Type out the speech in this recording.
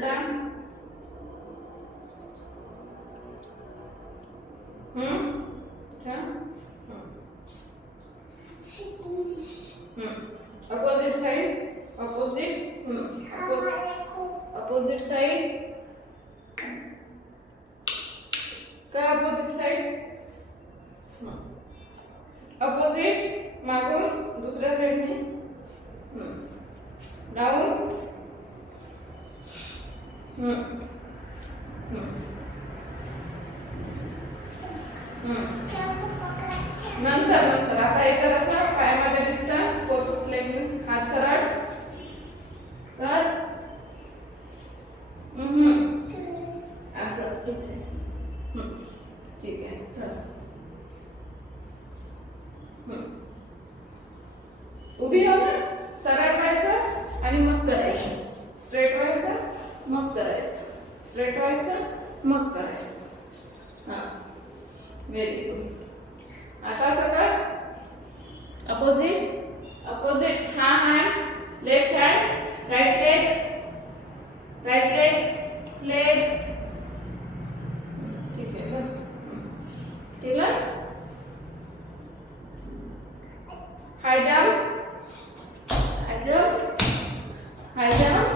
उलटा छान opposite side opposite opposite side का अपोजिट साइड अपोजिट मागून दुसऱ्या साइडने डाउन नंतर नंतर आता एक असं पायामध्ये दिसतं पोट लेग हात सरळ कर असं ठीक आहे चल उभी हो ना सरळ व्हायचं आणि मग करायचं स्ट्रेट व्हायचं मग करायचं स्ट्रेट व्हायचं मग करायचं हां व्हेरी गुड आता सगळं अपोजिट अपोजिट हा hand left hand right leg ठीक आहे ठीक आहे हाय जंप हाय जंप